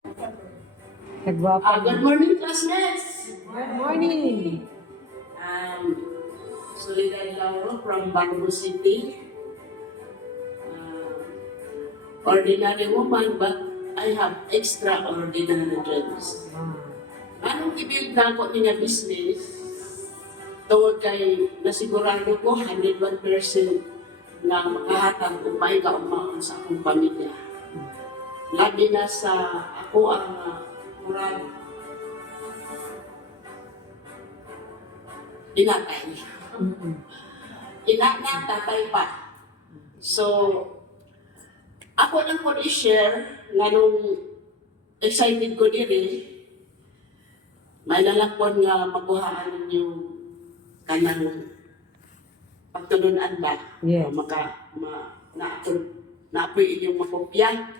Nagwapo. Good morning, classmates! Good morning. Um, Soledad Lauro from Baguio City. Ordinary woman, but I have extraordinary dreams. Anong ibig na ako niya business? Tawag kay nasigurado ko 101% na makahatag kung may kaumaon sa akong pamilya. Labi na sa ako ang murag inatay. Tatay pa. So, ako lang ko i-share nga nung excited ko diri, may lalakon nga mabuhaan ninyo kanang pagtulunan ba? Yes. Naapoy inyong makopya.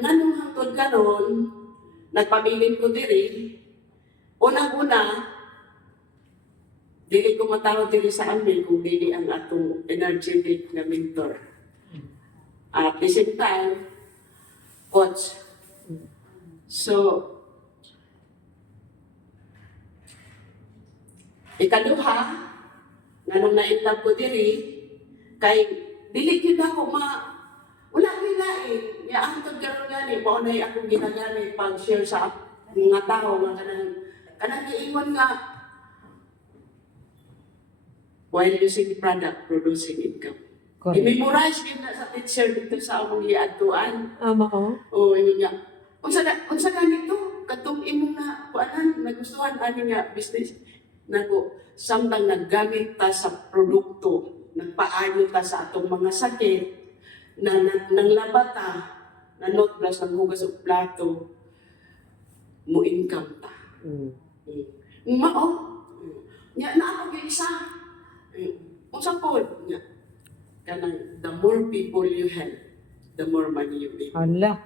Nganong hangtod karon, nagpabilin ko diri, unang-una, dili ko matawag diri sa amin kung dili ang atong energetic na mentor. At the same time, coach. So, ikaduha, nganong na-inlove ko diri, kay dili gyud ako wala hilain. Ya antod karon gani, mao nay akong ginagamit pag share sa mga tao nga kanang giingon nga while using product, producing income. Correct. I-memorize din na sa teacher dito sa among hiadtuan. Oo. O, yun nga. Unsa ganito, katong imong na, kuanan, nagustuhan ani nga business. Nago, samtang naggamit ta sa produkto, nagpaayo ta sa atong mga sakit, nanglaba ta, nanot plus ng hugas o plato, mo income ta. Mao, nya na ako isa. Unsa pod nya. Kanang the more people you help, the more money you make. Hala.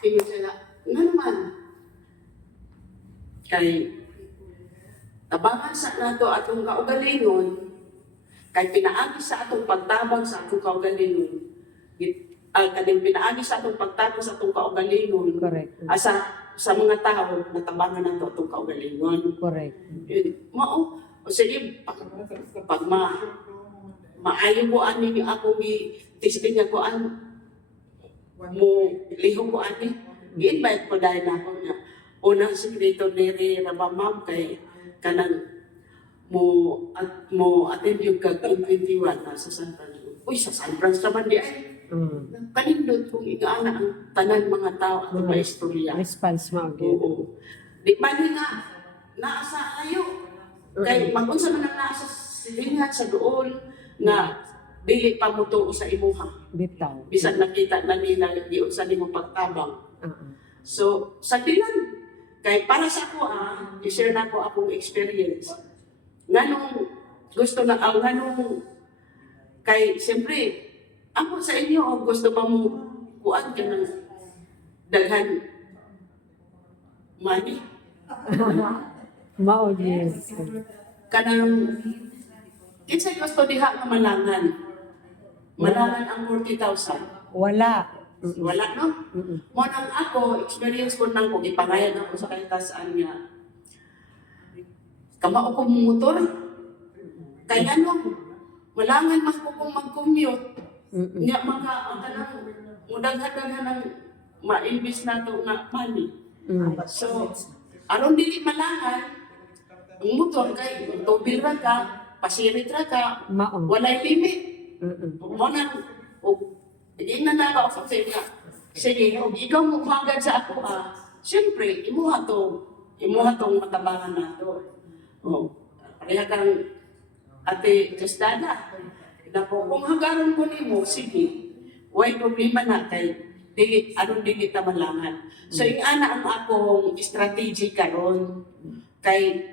Ingon sila, nga naman, kay tabangan sa nato atong kaugalingon, kay pinaagi sa atong pagtabang sa atong kaugalingon, kaning pinaagi sa atong pagtabang sa atong kaugalingon, Correct. sa mga tao, natabangan nato atong kaugalingon. Correct. Mao, o sige, pag maayo ko ani ni ako testing niya ko mo lihong ko ani i-invite ko dahil ako niya unang sekreto ni Rabamam kay kanang mo attend yung kag 21 sa San Francisco. Uy, sa San Francisco naman di ay kanindot kung igaana ang tanan mga tao at mga istorya. Response mo again. Oo. Di ba nga naasa kayo kay magunsa man ang nasa silingan sa doon nga dili pa mo tuo sa imuha. Bitaw. Bisan nakita na nila giun sa nimo pagtabang. So, sa tilan, kay para sa ako i-share na ko akong experience. Nganong gusto na nganong kay siyempre ako sa inyo o gusto pa mo kuan ka ng daghan money. Mao, yes. Kanang kinsa gusto diha nga malangan. Malangan ang 40,000. Wala. Wala no? Mo nang ako experience ko nang kung ipangayan ako sa kalitasaan nga. Kamao ko motor. Kaya no, malangan mas ko kung mag-commute. Nya mga kanang mudaghan-daghan ng ma-invest nato nga money. So, aron dili malangan, ang motor kay tubil ra ka, pasirit ra ka, Mao. walay limit. Mo nang hindi na ako sa nga. Sige, kung ikaw mo hanggan sa ako siyempre, imuha tong matabangan nato. Pareha kang ate Justada. Kung hanggaran ko nimo, sige, way problema na kay dili ta malangan. So, yung ana ang akong strategy karon kay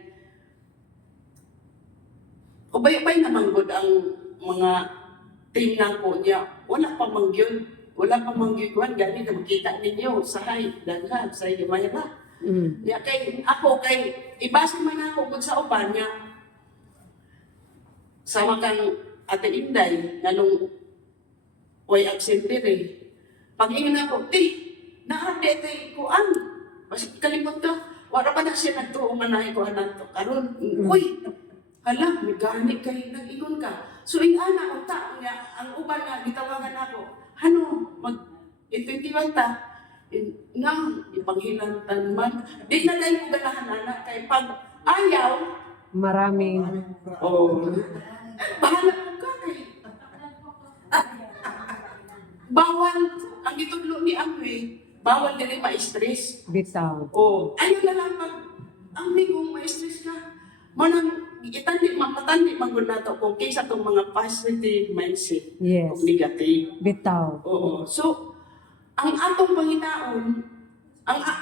ubay-ubay naman gud ang mga team nako niya. Wala pa mangyuan gani na makita ninyo sa daghan sa Himalaya. Ya kay ibase man ako kung sa uban niya. Sama kang Ate Inday nganong way absent eh. Pag-ingon ako, naarade ito kuan. Kasi kalimot ka, wala pa na siya nagtuong manay ko anak to. Karon, uy, hala, may gani kayo, nag-ingon ka. So, ingana, unta, ang uban nga, gitawagan ako, ano, mag-21 ta, ipanghinantan man. Di na dahil ko ganahan anak, kay pag ayaw, Maraming bahala ko ka kay. Bawal, ang itudlo ni Amway, bawal din ma-stress. bitaw. Ayun na lang pag ang kung ma-stress ka, manang matandi magod na to kung kaysa itong mga positive mindset Yes. o negative. Bitaw. So, ang atong pangitaon,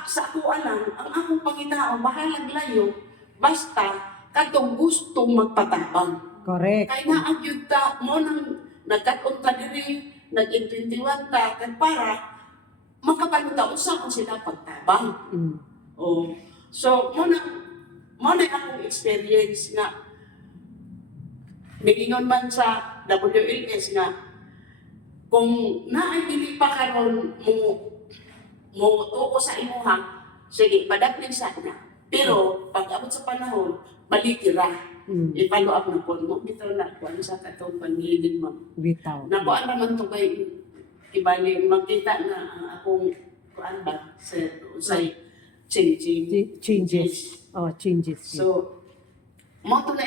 sa ako alam, ang akong pangitaon, bahalag layo, basta katong gustong magpatabang. Correct. Kaya naagyod ta, mo nang nagkatunta diri, nag-21 ta, kag para makapalutaon sa kung sila pagtabang. Mm. So, mo na akong experience nga, bigingon man sa WLS nga, kung naay pa karon mo tuko sa imuha, sige, padaplin sana. Pero, pag abot sa panahon, balikira. I-follow up na po mo. Bitaw na po, ano sa katong panghilin mo. Bitaw. Nakuan naman to kay ibali, makita na ang akong kuan ba sa changes. Changes. Changes. So, mo to na